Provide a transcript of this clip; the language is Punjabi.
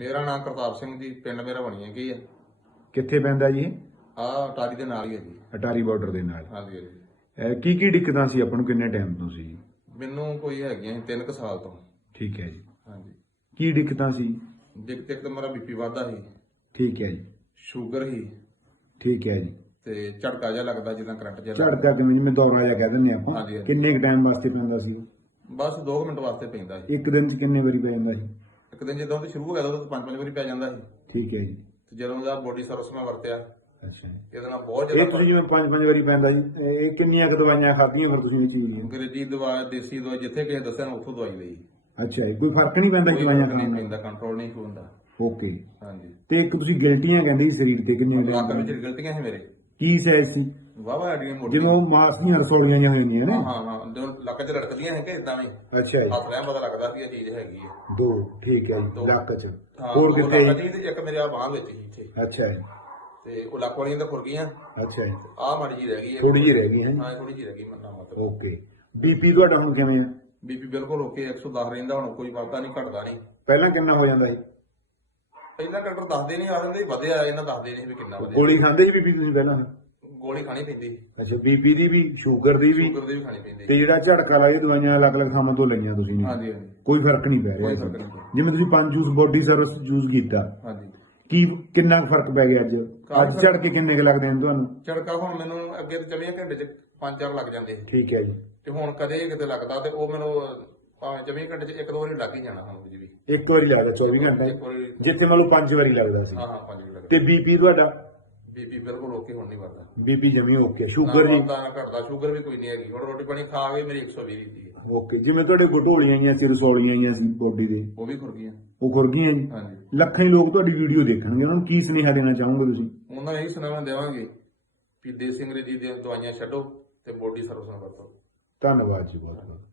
ਮੇਰਾ ਨਾਮ ਕਰਤਾਰ ਸਿੰਘ ਜੀ ਪਿੰਡ ਮੇਰਾ ਬਣੀਏ ਕੀ ਆ। ਕਿੱਥੇ ਪੈਂਦਾ ਜੀ ਇਹ? ਆ ਟਾਰੀ ਦੇ ਨਾਲ ਹੀ ਹੈ ਜੀ। ਅਟਾਰੀ ਬਾਰਡਰ ਦੇ ਨਾਲ। ਹਾਂਜੀ ਹਾਂਜੀ। ਕੀ ਕੀ ਦਿੱਕਤਾਂ ਸੀ ਆਪਾਂ ਨੂੰ ਕਿੰਨੇ ਟਾਈਮ ਤੋਂ ਸੀ? ਮੈਨੂੰ ਕੋਈ ਹੈਗੀਆਂ ਸੀ 3 ਕੁ ਸਾਲ ਤੋਂ। ਠੀਕ ਹੈ ਜੀ। ਹਾਂਜੀ। ਕੀ ਦਿੱਕਤਾਂ ਸੀ? ਦਿੱਕਤ ਇੱਕ ਤਾਂ ਮੇਰਾ ਬੀਪੀ ਵੱਧਦਾ ਸੀ। ਠੀਕ ਹੈ ਜੀ। ਸ਼ੂਗਰ ਸੀ। ਠੀਕ ਹੈ ਜੀ। ਤੇ ਝੜਕਾ ਜਿਹਾ ਲੱਗਦਾ ਜਿੱਦਾਂ ਕਰੰਟ ਜਿਹਾ ਝੜਕਾ ਕਿਵੇਂ ਜਿਵੇਂ ਦੌਰਾ ਜਿਹਾ ਕਹਿ ਦਿੰਦੇ ਆਪਾਂ। ਹਾਂਜੀ, ਹਾਂਜੀ। ਕਿੰਨੇ ਕੁ ਟਾਈਮ ਵਾਸਤੇ ਪੈਂਦਾ ਸੀ? ਬਸ 2 ਮਿੰਟ ਵਾਸਤੇ ਪੈਂਦਾ ਸੀ। ਇੱਕ ਦਿਨ 'ਚ ਕਿੰਨੇ ਵਾਰੀ ਪੈ ਜਾਂਦਾ ਸੀ? ਇੱਕ ਦਿਨ ਜਦੋਂ ਤੇ ਸ਼ੁਰੂ ਹੋ ਗਿਆ ਉਦੋਂ ਪੰਜ ਪੰਜ ਵਾਰੀ ਪੈ ਜਾਂਦਾ ਸੀ। ਠੀਕ ਹੈ ਜੀ। ਤੇ ਜਦੋਂ ਦਾ ਬੋਡੀ ਸਰਵਿਸ ਮੈਂ ਵਰਤਿਆ ਅੱਛਾ ਇਹਦੇ ਨਾਲ ਬਹੁਤ ਇਹ ਜ਼ਿਆਦਾ ਤੁਸੀਂ ਜਿਵੇਂ ਪੰਜ ਪੰਜ ਵਾਰੀ ਪੈਂਦਾ ਸੀ ਇਹ ਕਿੰਨੀਆਂ ਕੁ ਦਵਾਈਆਂ ਖਾਧੀਆਂ ਫਿਰ ਤੁਸੀਂ ਇਹ ਦੀਆਂ ਅੰਗਰੇਜ਼ੀ ਦਵਾ ਦੇਸੀ ਦਵਾ ਜਿੱਥੇ ਕਿਸੇ ਦੱਸਿਆ ਨਾ ਉੱਥੋਂ ਦਵਾਈ ਲਈ। ਅੱਛਾ ਜੀ ਕੋਈ ਫ਼ਰਕ ਨਹੀਂ ਪੈਂਦਾ ਦਵਾਈਆਂ ਖਾਣ ਨਾਲ ਪੈਂਦਾ ਕੰਟਰੋਲ ਨਹੀਂ ਹੁੰਦਾ। ਓਕੇ। ਹਾਂਜੀ। ਤੇ ਇੱਕ ਤੁਸੀਂ ਗਿਲਟੀਆਂ ਕਹਿੰਦੇ ਸੀ ਸਰੀਰ ਤੇ ਕਿੰਨੇ ਲੱਕ ਵਿੱਚ ਗਲਤੀਆਂ ਸੀ ਮੇਰੇ। ਕੀ ਸਾਈਜ਼ ਸੀ? ਵਾਵਾ ਅੜੀਆਂ ਮੋਟੀਆਂ। ਜਿਵੇਂ ਉਹ ਮਾਸ ਦੀਆਂ ਰਸੌਲੀਆਂ ਜਿਹੀਆਂ ਹੋ ਜਾਂਦੀਆਂ ਹਾਂ ਨੇ ਹਾਂ ਹਾਂ। ਜਦੋਂ ਲੱਕ 'ਚ ਲੜਕਦੀਆਂ ਹੈ ਕਿ ਇਦਾਂ ਵੀ। ਅੱਛਾ ਜੀ। ਹੱਥ ਲੈਣ ਪਤਾ ਲੱਗਦਾ ਸੀ ਇਹ ਚੀਜ਼ ਹੈਗੀ ਹੈ ਦੋ ਠੀਕ ਹੈ ਜੀ ਦੋ। ਲੱਕ ਚ। ਹਾਂ ਹੋਰ ਉਹ ਕਿਤੇ ਲੱਕ 'ਚ ਸੀ ਤੇ ਇੱਕ ਮੇਰੇ ਆ ਬਾਹ ਵਿੱਚ ਸੀ ਇੱਥੇ। ਅੱਛਾ ਜੀ। ਤੇ ਉਹ ਲੱਕ ਵਾਲੀਆਂ ਤਾਂ ਖੁਰ ਗਈਆਂ ਅੱਛਾ ਜੀ। ਆਹ ਮਾੜੀ ਜੀ ਰਹਿ ਗਈ ਹੈ। ਥੋੜੀ ਜਿਹੀ ਰਹਿ ਗਈ ਹੈ ਹਾਂ ਥੋੜੀ ਜੀ ਰਹਿ ਗਈ ਮੰਨਾ ਮਤਲਬ। ਓਕੇ। ਬੀਪੀ ਤੁਹਾਡਾ ਹੁਣ ਕਿਵੇਂ ਆ? ਬੀਪੀ ਬਿਲਕੁਲ ਓਕੇ 110 ਰਹਿੰਦਾ ਹੁਣ ਕੋਈ ਵੱਧਦਾ ਨਹੀਂ ਘਟਦਾ ਨਹੀਂ। ਪਹਿਲਾਂ ਕਿੰਨਾ ਹੋ ਜਾਂਦਾ ਸੀ? ਪਹਿਲਾਂ ਡਾਕਟਰ ਦੱਸਦੇ ਨਹੀਂ ਆ ਦਿੰਦੇ ਵਧਿਆ ਇਹਨਾਂ ਦੱਸਦੇ ਨਹੀਂ ਵੀ ਕਿੰਨਾ ਵਧਿਆ। ਗੋਲੀ ਖਾਂਦੇ ਸੀ ਤੁਸੀਂ ਪਹਿਲਾਂ? ਗੋਲੀ ਖਾਣੀ ਪੈਂਦੀ ਅੱਛਾ ਬੀਪੀ ਦੀ ਵੀ ਸ਼ੂਗਰ ਦੀ ਵੀ। ਸ਼ੂਗਰ ਦੀ ਵੀ ਖਾਣੀ ਪੈਂਦੀ ਤੇ ਜਿਹੜਾ ਝੜਕਾ ਵਾਲੀ ਦਵਾਈਆਂ ਅਲੱਗ-ਅਲੱਗ ਥਾਵਾਂ ਤੋਂ ਲਈਆਂ ਤੁਸੀਂ ਨੇ। ਹਾਂਜੀ ਹਾਂਜੀ। ਕੋਈ ਫ਼ਰਕ ਨਹੀਂ ਪੈ ਕੋਈ ਰਿਹਾ ਫ਼ਰਕ ਨਹੀਂ ਪਿਆ। ਜਿਵੇਂ ਤੁਸੀਂ ਪੰਜ ਜੂਸ ਬੋਡੀ ਸਰਵਿਸ ਯੂਜ਼ ਕੀਤਾ ਹਾਂਜੀ। ਕੀ ਕਿੰਨਾ ਕੁ ਫ਼ਰਕ ਪੈ ਗਿਆ ਅੱਜ? ਅੱਜ ਝੜ ਕੇ ਕਿੰਨੇ ਕੁ ਲੱਗਦੇ ਨੇ ਤੁਹਾਨੂੰ? ਝੜਕਾ ਹੁਣ ਮੈਨੂੰ ਅੱਗੇ ਤੇ 24 ਘੰਟੇ ਚ 5-4 ਲੱਗ ਜਾਂਦੇ ਸੀ। ਠੀਕ ਹੈ ਜੀ। ਤੇ ਹੁਣ ਕਦੇ ਕਿਤੇ ਲੱਗਦਾ ਤੇ ਉਹ ਮੈਨੂੰ ਭਾਵੇਂ 24 ਘੰਟੇ ਚ ਇੱਕ ਦੋ ਵਾਰੀ ਲੱਗ ਹੀ ਜਾਣਾ ਹੁਣ ਕੁਝ ਵੀ। ਇੱਕ ਵਾਰੀ ਲੱਗਦਾ 24 ਘੰਟੇ। ਇੱਕ ਵਾਰੀ ਜਿੱਥੇ ਮੰਨ ਲਓ ਪੰਜ ਵਾਰੀ ਲੱਗਦਾ ਸੀ। ਹਾਂ ਹਾਂ ਪੰਜ ਵੀ ਲੱਗਦਾ। ਤੇ ਬੀਪੀ ਤੁਹਾਡਾ? ਬੀਪੀ ਬਿਲਕੁਲ ਓਕੇ ਹੁਣ ਨਹੀਂ ਵੱਧਦਾ। ਬੀਪੀ ਜਮੀ ਓਕੇ ਨਾ ਸ਼ੂਗਰ ਜੀ? ਵੱਧਦਾ ਨਾ ਘਟਦਾ ਸ਼ੂਗਰ ਵੀ ਕੋਈ ਨਹੀਂ ਹੈਗੀ। ਹੁਣ ਰੋਟੀ ਪਾਣੀ ਖਾ ਕੇ ਮੇਰੀ 120 ਦੀ ਹੈ। ਓਕੇ ਜਿਵੇਂ ਤੁਹਾਡੇ ਘਟੋਲੀਆਂ ਆਈਆਂ ਸੀ ਰਸੌਲੀਆਂ ਆਈਆਂ ਸੀ ਬੋਡੀ ਦੇ। ਉਹ ਵੀ ਖੁਰ ਗਈਆਂ। ਉਹ ਖੁਰ ਗਈਆਂ ਜੀ? ਹਾਂਜੀ। ਲੱਖਾਂ ਹੀ ਲੋਕ ਤੁਹਾਡੀ ਵੀਡੀਓ ਦੇਖਣਗੇ। ਉਹਨਾਂ ਨੂੰ ਕੀ ਸੁਨੇਹਾ ਦੇਣਾ ਚਾਹੋਗੇ ਤੁਸੀਂ? ਉਹਨਾਂ ਨੂੰ ਇਹੀ ਸੁਣਾਵਾਂ ਦੇਵਾਂਗੇ ਦੇਸੀ ਅੰਗਰੇਜ਼ੀ ਦੀਆਂ ਦਵਾਈਆਂ ਛੱਡੋ ਤੇ ਬੋਡੀ ਸਰਵਿਸ ਨਾਲ ਵਰਤੋ। ਧੰਨਵਾਦ ਜੀ ਬਹੁਤ ਬਹੁਤ